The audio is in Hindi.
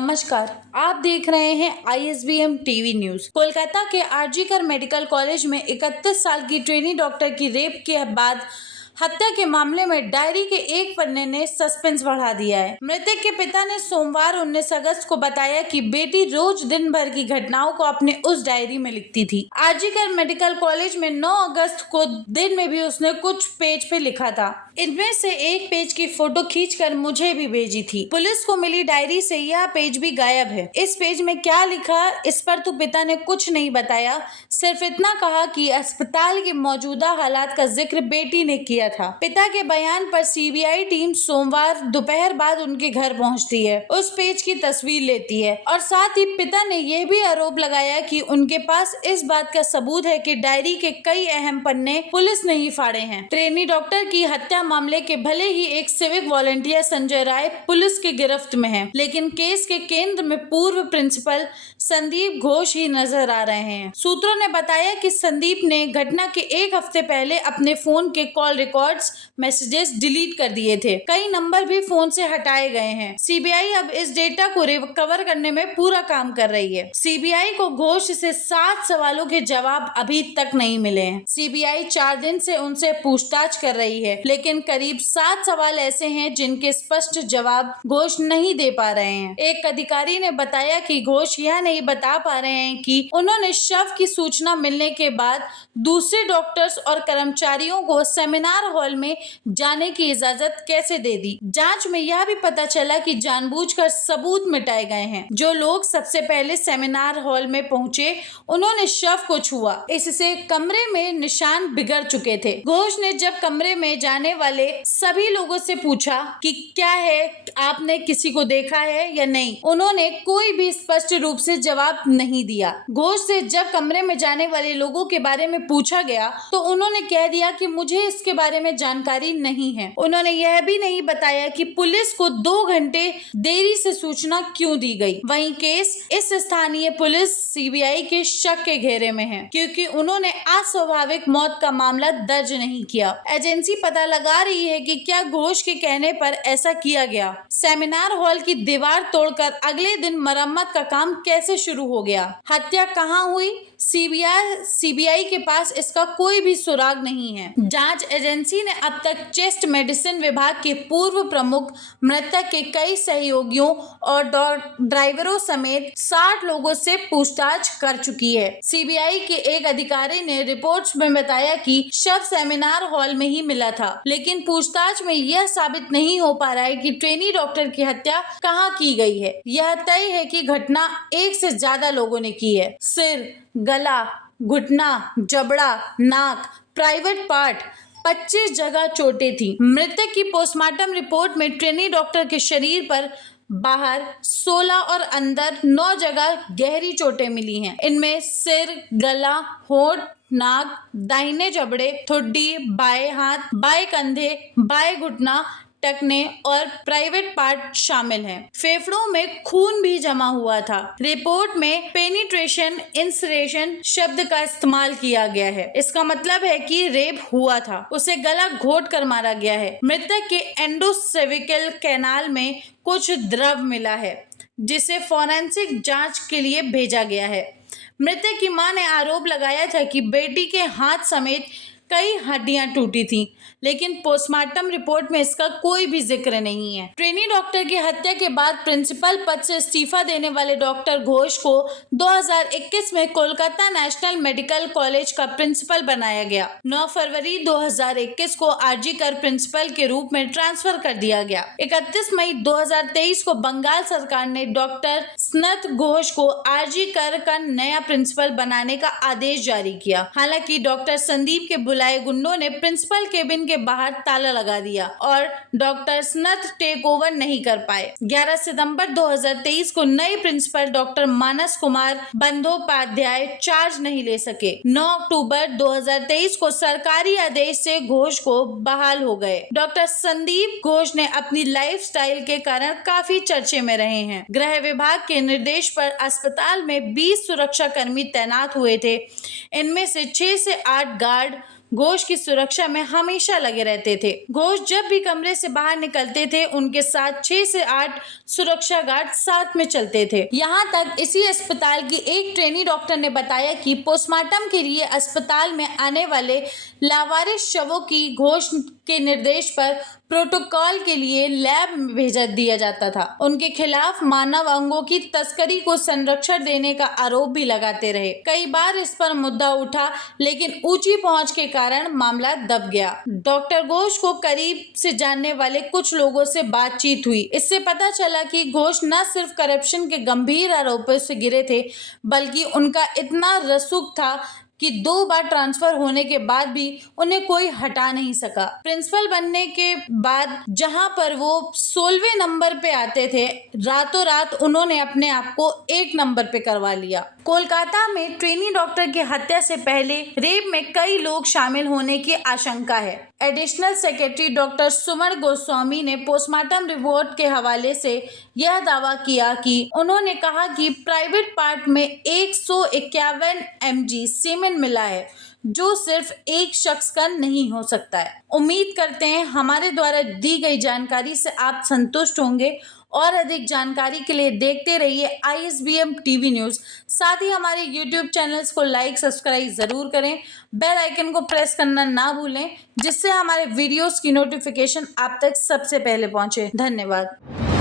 नमस्कार, आप देख रहे हैं ISBM टीवी न्यूज। कोलकाता के आरजीकर मेडिकल कॉलेज में 31 साल की ट्रेनी डॉक्टर की रेप के बाद हत्या के मामले में डायरी के एक पन्ने ने सस्पेंस बढ़ा दिया है। मृतक के पिता ने सोमवार 19 अगस्त को बताया कि बेटी रोज दिन भर की घटनाओं को अपने उस डायरी में लिखती थी। आरजीकर मेडिकल कॉलेज में 9 अगस्त को दिन में भी उसने कुछ पेज पे लिखा था। इनमें से एक पेज की फोटो खींचकर मुझे भी भेजी थी। पुलिस को मिली डायरी से यह पेज भी गायब है। इस पेज में क्या लिखा, इस पर तो पिता ने कुछ नहीं बताया, सिर्फ इतना कहा कि अस्पताल के मौजूदा हालात का जिक्र बेटी ने किया था। पिता के बयान पर सीबीआई टीम सोमवार दोपहर बाद उनके घर पहुंचती है, उस पेज की तस्वीर लेती है और साथ ही पिता ने यह भी आरोप लगाया कि उनके पास इस बात का सबूत है कि डायरी के कई अहम पन्ने पुलिस ने ही फाड़े हैं। ट्रेनी डॉक्टर की हत्या मामले के भले ही एक civic volunteer Sanjay Rai police की गिरफ्त में है, लेकिन केस के केंद्र में पूर्व प्रिंसिपल संदीप घोष ही नजर आ रहे हैं। सूत्रों ने बताया कि संदीप ने घटना के एक हफ्ते पहले अपने फोन के कॉल रिकॉर्ड्स, मैसेजेस डिलीट कर दिए थे। कई नंबर भी फोन से हटाए गए हैं। सीबीआई अब इस डेटा को रिकवर करने में पूरा काम कर रही है। सीबीआई को घोष से 7 सवालों के जवाब अभी तक नहीं मिले हैं। सीबीआई 4 दिन से उनसे पूछताछ कर रही है, लेकिन करीब 7 सवाल ऐसे हैं जिनके स्पष्ट जवाब घोष नहीं दे पा रहे हैं। एक अधिकारी ने बताया कि घोष यह नहीं बता पा रहे हैं कि उन्होंने शव की सूचना मिलने के बाद दूसरे डॉक्टर्स और कर्मचारियों को सेमिनार हॉल में जाने की इजाजत कैसे दे दी। जांच में यह भी पता चला कि जानबूझकर सबूत मिटाए गए हैं। जो लोग सबसे पहले सेमिनार हॉल में पहुंचे, उन्होंने शव को छुआ, इससे कमरे में निशान बिगड़ चुके थे। घोष ने जब कमरे में जाने वाले सभी लोगों से पूछा कि क्या है, आपने किसी को देखा है या नहीं, उन्होंने कोई भी स्पष्ट रूप से जवाब नहीं दिया। घोष से जब कमरे में जाने वाले लोगों के बारे में पूछा गया तो उन्होंने कह दिया कि मुझे इसके बारे में जानकारी नहीं है। उन्होंने यह भी नहीं बताया कि पुलिस को 2 घंटे देरी से सूचना क्यों दी गई। वहीं केस इस स्थानीय पुलिस सीबीआई के शक के घेरे में है, क्योंकि उन्होंने अस्वाभाविक मौत का मामला दर्ज नहीं किया। एजेंसी पता लगा रही है कि क्या घोष के कहने पर ऐसा किया गया। सेमिनार हॉल की दीवार तोड़कर अगले दिन मरम्मत का काम कैसे शुरू हो गया। हत्या कहाँ हुई, सीबीआई के पास इसका कोई भी सुराग नहीं है। जांच एजेंसी ने अब तक चेस्ट मेडिसिन विभाग के पूर्व प्रमुख, मृतक के कई सहयोगियों और ड्राइवरों समेत 60 लोगों से पूछताछ कर चुकी है। सीबीआई के एक अधिकारी ने रिपोर्ट्स में बताया कि शव सेमिनार हॉल में ही मिला था, लेकिन पूछताछ में यह साबित नहीं हो पा रहा है कि ट्रेनी डॉक्टर की हत्या कहाँ की गई है। यह तय है कि घटना एक से ज्यादा लोगों ने की है। सिर, गला, घुटना, जबड़ा, नाक, प्राइवेट पार्ट, 25 जगह चोटें थी। मृतक की पोस्टमार्टम रिपोर्ट में ट्रेनी डॉक्टर के शरीर पर बाहर 16 और अंदर 9 जगह गहरी चोटें मिली हैं। इनमें सिर, गला, होंठ, नाक, दाहिने जबड़े, ठुड्डी, बाएं हाथ, बाएं कंधे, बाएं घुटना, टखने और प्राइवेट पार्ट शामिल हैं। फेफड़ों में खून भी जमा हुआ था। रिपोर्ट में पेनिट्रेशन इंसरेशन शब्द का इस्तेमाल किया गया है। इसका मतलब है कि रेप हुआ था, उसे गला घोट कर मारा गया है। मृतक के एंडोसेविकल कैनाल में कुछ द्रव मिला है, जिसे फोरेंसिक जांच के लिए भेजा गया है। मृतक की मां ने आरोप लगाया था कि बेटी के हाथ समेत कई हड्डियां टूटी थीं, लेकिन पोस्टमार्टम रिपोर्ट में इसका कोई भी जिक्र नहीं है। ट्रेनी डॉक्टर की हत्या के बाद प्रिंसिपल पद से इस्तीफा देने वाले डॉक्टर घोष को 2021 में कोलकाता नेशनल मेडिकल कॉलेज का प्रिंसिपल बनाया गया। 9 फरवरी 2021 को आरजीकर प्रिंसिपल के रूप में ट्रांसफर कर दिया गया। 31 मई 2023 को बंगाल सरकार ने डॉक्टर स्नत घोष को आरजीकर का नया प्रिंसिपल बनाने का आदेश जारी किया। हालांकि डॉक्टर संदीप के बुलाए गुंडों ने प्रिंसिपल केबिन के बाहर ताला लगा दिया और डॉक्टर स्नत टेक ओवर नहीं कर पाए। 11 सितंबर 2023 को नए प्रिंसिपल डॉक्टर मानस कुमार बंदोपाध्याय चार्ज नहीं ले सके। 9 अक्टूबर 2023 को सरकारी आदेश से घोष को बहाल हो गए। डॉक्टर संदीप घोष ने अपनी लाइफस्टाइल के कारण काफी चर्चे में रहे हैं। गृह विभाग के निर्देश पर अस्पताल में 20 सुरक्षा कर्मी तैनात हुए थे। इनमें से 6 से 8 गार्ड, घोष की सुरक्षा में हमेशा लगे रहते थे। घोष जब भी कमरे से बाहर निकलते थे, उनके साथ 6 से 8 सुरक्षा गार्ड साथ में चलते थे। यहाँ तक इसी अस्पताल की एक ट्रेनी डॉक्टर ने बताया कि पोस्टमार्टम के लिए अस्पताल में आने वाले लावारिस शवों की घोष के निर्देश पर प्रोटोकॉल के लिए लैब में भेजा दिया जाता था। उनके खिलाफ मानव अंगों की तस्करी को संरक्षण देने का आरोप भी लगाते रहे। कई बार इस पर मुद्दा उठा, लेकिन ऊंची पहुंच के कारण मामला दब गया। डॉक्टर घोष को करीब से जानने वाले कुछ लोगों से बातचीत हुई। इससे पता चला कि घोष न सिर्फ करप्शन के गंभीर आरोपों से घिरे थे, बल्कि उनका इतना रसूख था कि 2 बार ट्रांसफर होने के बाद भी उन्हें कोई हटा नहीं सका। प्रिंसिपल बनने के बाद जहां पर वो 16वें नंबर पे आते थे, रातों रात उन्होंने अपने आप को 1 नंबर पे करवा लिया। कोलकाता में ट्रेनी डॉक्टर की हत्या से पहले रेप में कई लोग शामिल होने की आशंका है। एडिशनल सेक्रेटरी डॉक्टर सुमन गोस्वामी ने पोस्टमार्टम रिपोर्ट के हवाले से यह दावा किया कि उन्होंने कहा कि प्राइवेट पार्ट में 151 mg सीमेन मिला है, जो सिर्फ एक शख्स का नहीं हो सकता है। उम्मीद करते हैं हमारे द्वारा दी गई जानकारी से आप संतुष्ट होंगे और अधिक जानकारी के लिए देखते रहिए ISBM टीवी न्यूज़। साथ ही हमारे YouTube चैनल्स को लाइक सब्सक्राइब ज़रूर करें, बेल आइकन को प्रेस करना ना भूलें, जिससे हमारे वीडियोस की नोटिफिकेशन आप तक सबसे पहले पहुंचे। धन्यवाद।